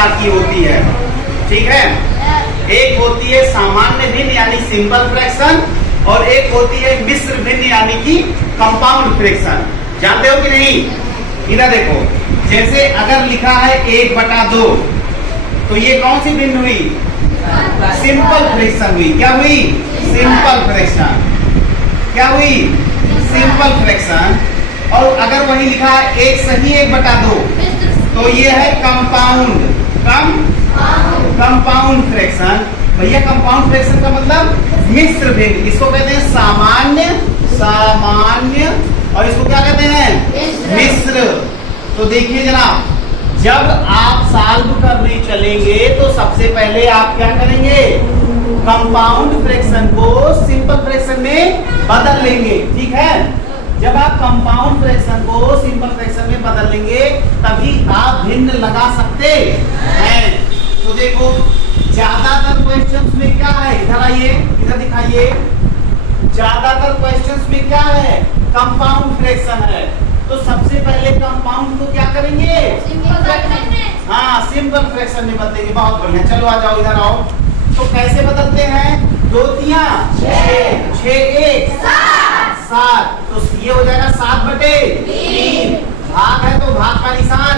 तरह की होती है, ठीक है। एक होती है सामान्य भिन्न यानी सिंपल फ्रैक्शन, और एक होती है मिश्र भिन्न यानी कि कंपाउंड फ्रैक्शन। जानते हो कि नहीं? इधर देखो, जैसे अगर लिखा है 1/2, तो ये कौन सी भिन्न हुई? सिंपल फ्रैक्शन हुई। क्या हुई? Simple fraction. क्या हुई? Simple fraction. और अगर वही लिखा है 1 सही 1/2, तो ये है कंपाउंड कंपाउंड फ्रैक्शन। भैया कंपाउंड फ्रैक्शन का मतलब मिश्र भिन्न। इसको कहते हैं सामान्य और इसको क्या कहते हैं? मिश्र। तो देखिए जनाब, जब आप सॉल्व करने चलेंगे तो सबसे पहले आप क्या करेंगे? कंपाउंड फ्रैक्शन को सिंपल फ्रैक्शन में बदल लेंगे, ठीक है। जब आप कंपाउंड फ्रैक्शन को सिंपल फ्रैक्शन में बदल लेंगे तभी आप भिन्न लगा सकते हैं। तो देखो, ज्यादातर क्वेश्चंस में क्या है? इधर आइए, इधर दिखाइए। ज्यादातर क्वेश्चंस में क्या है? कंपाउंड फ्रैक्शन है। तो सबसे पहले कंपाउंड को क्या करेंगे? हाँ, सिंपल फ्रैक्शन में बदलेंगे। बहुत बढ़िया, चलो आ जाओ, इधर आओ। तो कैसे बदलते हैं? 2 तिया 6 1 7। तो ये हो जाएगा 7/3। भाग है तो भाग का निशान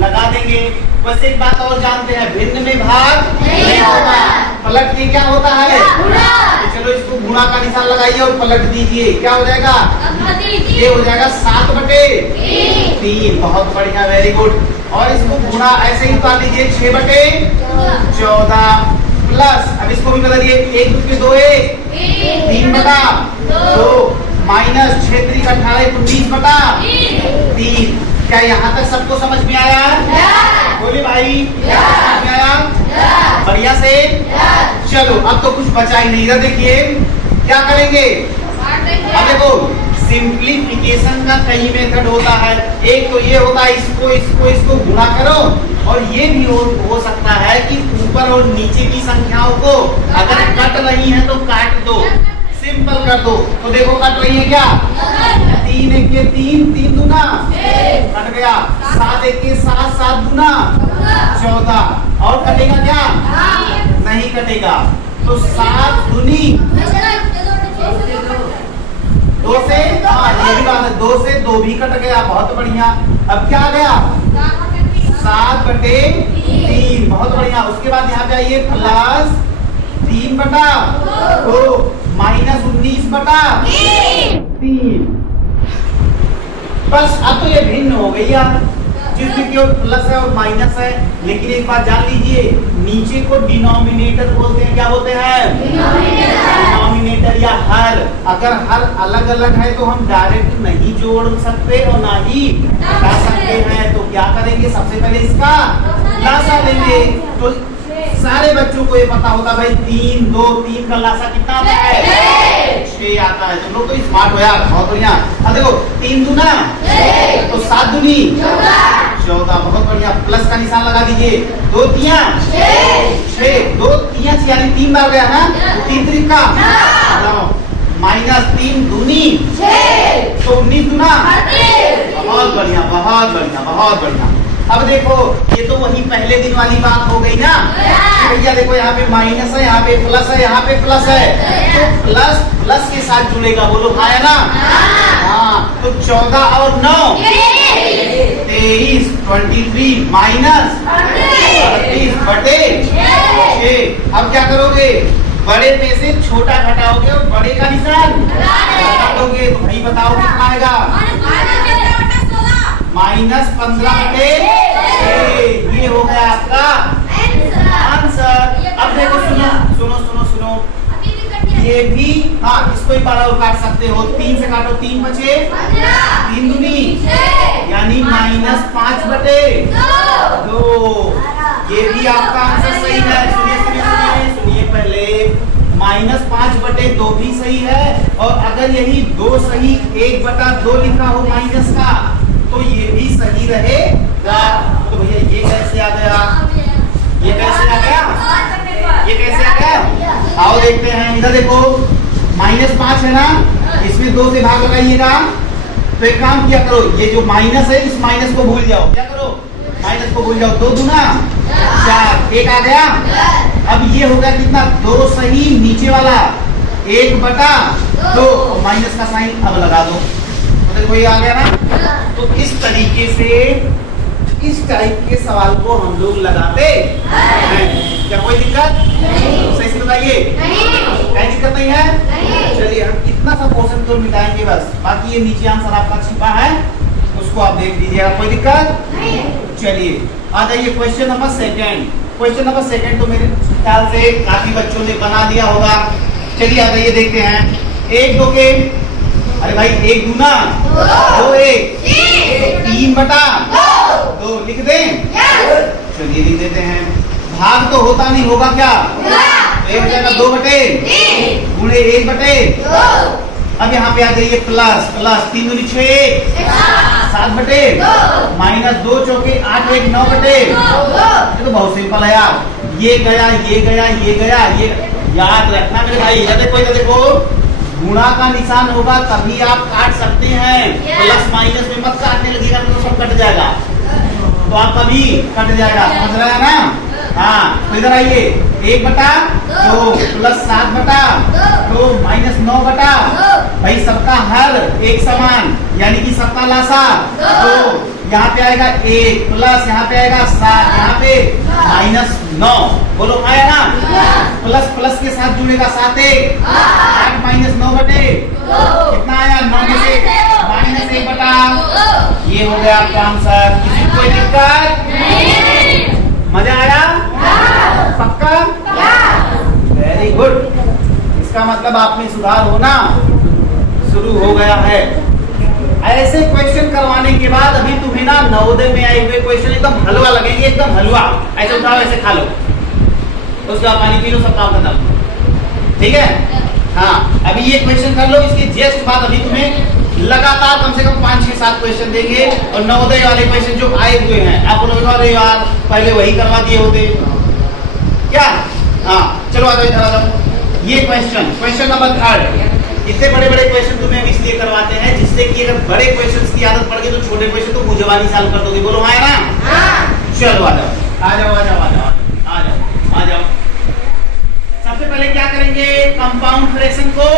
लगा देंगे। वैसे एक बात और जानते हैं, भिन्न में भाग नहीं होता, पलट के क्या होता है? तो चलो इसको गुणा का निशान लगाइए और पलट दीजिए। क्या हो जाएगा? ये हो जाएगा 7/3। बहुत बढ़िया, वेरी गुड। और इसको गुणा ऐसे ही उतार लीजिए, 6/14 प्लस, अब इसको भी बदलिए, 1 2 2 1 3/2 माइनस 6 3 18 19/3। क्या यहाँ तक सबको समझ में आया? बोलिए भाई, समझ में आया? बढ़िया से। चलो अब तो कुछ बचा ही नहीं। इधर देखिए क्या करेंगे। अब देखो, सिंप्लीफिकेशन का कई मेथड होता है। एक तो ये होता है इसको गुणा करो, और ये भी हो सकता है कि ऊपर और नीचे की संख्याओं को अगर कट रही है तो काट दो, सिंपल कर दो। तो देखो कट रही है क्या? 3 1 के 3 3 दूना कट गया, 7 1 के 7 7 दूना 14। और कटेगा क्या? नहीं कटेगा। तो 7 दूनी 2 से, हाँ ये भी बात है, 2 से 2 भी कट गया। बहुत बढ़िया। अब क्या आ गया? 7/3। बहुत बढ़िया। उसके बाद यहाँ पे आइए, प्लस 3/2 माइनस 19/3। बस अब तो ये भिन्न हो गई यार, जिसमें केवल प्लस है और माइनस है। लेकिन एक बात जान लीजिए, नीचे को डिनोमिनेटर बोलते हैं। क्या बोलते हैं? डिनोमिनेटर या हर। अगर हर अलग अलग है तो हम डायरेक्ट नहीं जोड़ सकते और ना ही घटा सकते हैं। तो क्या करेंगे? सबसे पहले इसका लासा लेंगे। तो सारे बच्चों को ये पता होता भाई 3 2 3 का लासा कितना आता है? 6 आता है। तुम लोग तो स्मार्ट हो यार, बहुत बढ़िया। अब देखो 3 दूना तो 7 दूनी 14। बहुत बढ़िया। प्लस का निशान लगा दीजिए। 2 तिया 6 2 तिया 6 यानी 3 बार गया ना, 3 3 का 9 माइनस 3 दूनी 6 तो 19 दूना 38। बहुत बढ़िया, बहुत बढ़िया, बहुत बढ़िया। अब देखो, ये तो वही पहले दिन वाली बात हो गई ना। भैया देखो, यहाँ पे माइनस है, यहाँ पे प्लस है, यहाँ पे प्लस है। तो प्लस प्लस के साथ जुड़ेगा। बोलो हाँ है ना? हाँ। तो 14 और 9 23 23 माइनस 38/6। अब क्या करोगे? बड़े में से छोटा घटाओगे और बड़े का निशान काटोगे। तो भाई बताओ कितना आएगा? माइनस 15/6। ये हो गया आपका आंसर। अब देखो, सुनो, ये भी, हाँ इसको एक बार और काट सकते हो। 3 से काटो, 3 बचे 3 दूनी यानी माइनस 5/2। ये भी आपका आंसर सही है। सुनिए पहले, माइनस 5/2 भी सही है। और अगर यही 2 सही 1/2 लिखा हो माइनस का, तो ये भी सही रहेगा। तो भैया ये कैसे आ गया? ये कैसे आ गया? ये कैसे आ गया? आओ देखते हैं। इधर देखो, -5 है ना, इसमें 2 से भाग लगाइएगा। तो एक काम किया करो, ये जो माइनस है इस माइनस को भूल जाओ। क्या करो? माइनस को भूल जाओ। 2 दूना 4 एक आ गया। अब ये हो गया कितना 2 सही नीचे वाला 1/2 माइनस का साइन अब लगा दो तो देखो ये आ गया ना। तो इस तरीके से इस टाइप के सवाल को हम लोग लगाते हैं। क्या कोई दिक्कत सही से बताइए? कोई दिक्कत नहीं है। चलिए हम इतना सा पोर्शन तो मिटाएंगे बस, बाकी ये नीचे आंसर आपका छिपा है उसको आप देख लीजिएगा। कोई दिक्कत? चलिए आ जाइए क्वेश्चन नंबर 2। क्वेश्चन नंबर 2 तो मेरे ख्याल से काफी बच्चों ने बना दिया होगा। चलिए आ जाइए देखते हैं। 1 2 के अरे भाई 1 दूना 2 1 3/2 लिख दें। चलिए लिख देते हैं। भाग तो होता नहीं होगा क्या? एक हो जाएगा 2/3 गुणे 1/2। अब यहाँ पे आ जाइए प्लस 3 दूनी 6 7/2 माइनस 2 चौके 8 1 9/2। ये तो बहुत सिंपल है यार। ये गया ये गया ये गया ये याद रखना मेरे भाई। देखो गुणा का निशान होगा तभी आप काट सकते हैं। प्लस माइनस में मत काटने लगेगा तो सब कट जाएगा, तो आप कभी कट जाएगा। समझ रहे हैं ना? हाँ तो इधर आइए 1/2 प्लस 7/2 माइनस 9/2। भाई सबका हर एक समान यानी कि सबका लासा। तो यहाँ पे आएगा 1 प्लस यहाँ पे आएगा 7 यहाँ पे माइनस 9। बोलो आया ना? प्लस प्लस के साथ जुड़ेगा 7 1 8 माइनस 9/2 कितना आया? 9 में से माइनस 1/2। ये हो गया आपका आंसर। किसी कोई दिक्कत? मजा आया? पक्का? Very good. इसका मतलब आप में सुधार होना शुरू हो गया है। ऐसे क्वेश्चन करवाने के बाद अभी तुम्हें ना नवोदय में आए हुए क्वेश्चन एकदम हलवा लगेंगे, एकदम हलवा। ऐसे उठाओ ऐसे खा लो, उसके बाद पानी पी लो, सब काम खत्म। ठीक है? हाँ अभी ये क्वेश्चन कर लो, इसके जस्ट बाद अभी तुम्हें लगातार कम से कम 5 6 7 क्वेश्चन देंगे। और नवोदय वाले क्वेश्चन जो आए हुए हैं आप लोग यार पहले वही करवा दिए होते क्या? हाँ चलो आ जाओ इधर आ जाओ। ये क्वेश्चन नंबर 3। इतने बड़े बड़े क्वेश्चन तुम्हें हम इसलिए करवाते हैं जिससे कि अगर बड़े क्वेश्चंस की आदत पड़ गई तो छोटे क्वेश्चन तो बुझवानी चालू कर दोगे। बोलो हाँ ना? चलो आ जाओ। सबसे पहले क्या करेंगे? कंपाउंड फ्रैक्शन को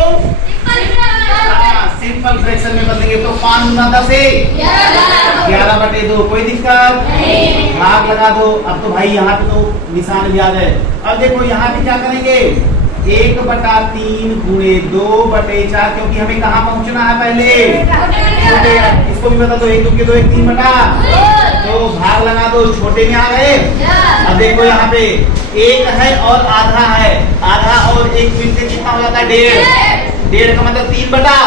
सिंपल फ्रैक्शन में बदलेंगे। तो 5 गुना 10 11/2। कोई दिक्कत? भाग लगा दो। अब तो भाई यहाँ पे तो निशान भी आ गए। अब देखो यहाँ पे क्या करेंगे? 1/3 गुणे 2/4 क्योंकि हमें कहाँ पहुंचना है पहले? इसको भी बता दो 1 2 के 2 1 3/2 तो भाग लगा दो, छोटे में आ गए। अब देखो यहाँ पे 1 है और आधा है, आधा और 1 मिलकर कितना हो जाता है? 1.5 का मतलब 3/2।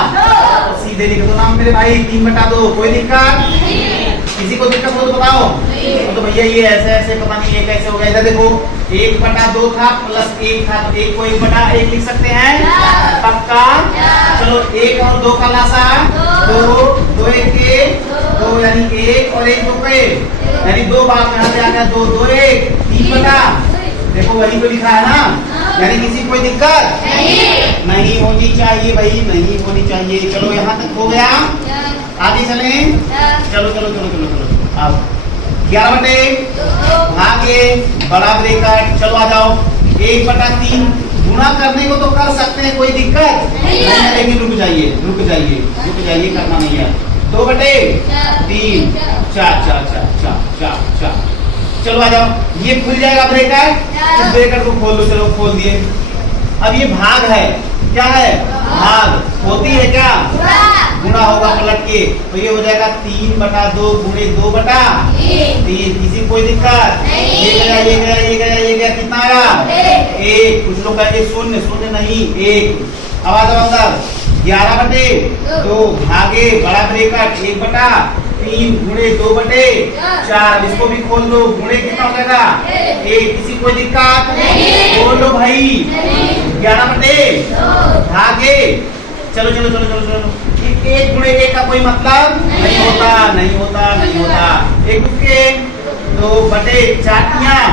तो सीधे लिख दो नाम मेरे भाई 3/2। कोई दिक्कत? किसी को दिक्कत हो तो बताओ। तो भैया ये ऐसे ऐसे पता नहीं ये कैसे हो गया। इधर देखो 1/2 था प्लस 1 था तो 1 को 1/1 लिख सकते हैं। पक्का? चलो 1 और 2 का लासा 2 2 1 के 2 यानी 1 और 1 2 के यानी 2 बार यहाँ पे आ गया 2 2 1 3/2। देखो वही तो लिखा है ना? यानी किसी कोई दिक्कत नहीं होनी चाहिए भाई, नहीं होनी चाहिए। चलो यहाँ तक हो गया, आगे चलें। चलो अब 11/1 भागे बड़ा ब्रैकेट। चलो आ जाओ 1/3 गुणा करने को तो कर सकते हैं, कोई दिक्कत नहीं है, लेकिन रुक जाइए करना नहीं है। 2/3 4। चलो आ जाओ, ये खुल जाएगा ब्रैकेट। इस ब्रैकेट को खोल लो। चलो खोल दिए। अब ये भाग है, क्या है? भाग होती है क्या? गुणा होगा पलट के, तो ये हो जाएगा 3/2 गुणे 2/3। किसी कोई दिक्कत? ये गया कितना आया? 1। कुछ लोग कहेंगे 0 नहीं 1। अब आ जाओ अंदर 11/2 भागे बड़ा ब्रैकेट 1/3 गुणे 2/4। इसको भी खोल लो, गुणे कितना हो जाएगा? 1। किसी कोई दिक्कत? बोल लो भाई 11/2 भागे। चलो 1 गुणे 1 का कोई मतलब नहीं होता। 1 के 2/4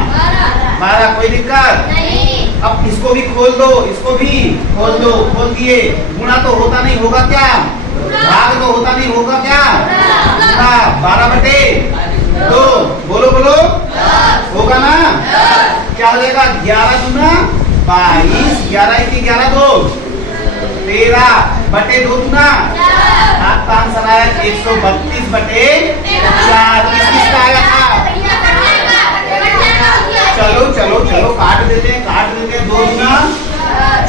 12। कोई दिक्कत? अब इसको भी खोल दो, खोल दिए। गुणा तो होता नहीं होगा क्या? भाग तो होता नहीं होगा क्या? 12/2 बोलो होगा ना? क्या हो जाएगा 11 दूना 22, 11 1 11 2 13 बटे 2 दूना आपका आंसर आया 132 बटे 4। किसका आया था? चलो चलो चलो काट देते हैं 2 दूना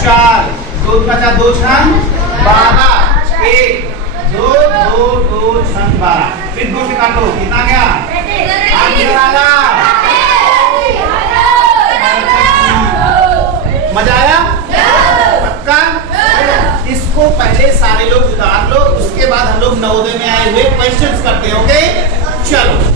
4, 2 दूना 4 2 6 12 1 2 2 2 6 12 फिर 2 से काटो कितना गया? आंसर आया। मजा आया? पक्का? इसको पहले सारे लोग उतार लो, उसके बाद हम लोग नवोदय में आए हुए क्वेश्चंस करते हैं। ओके चलो।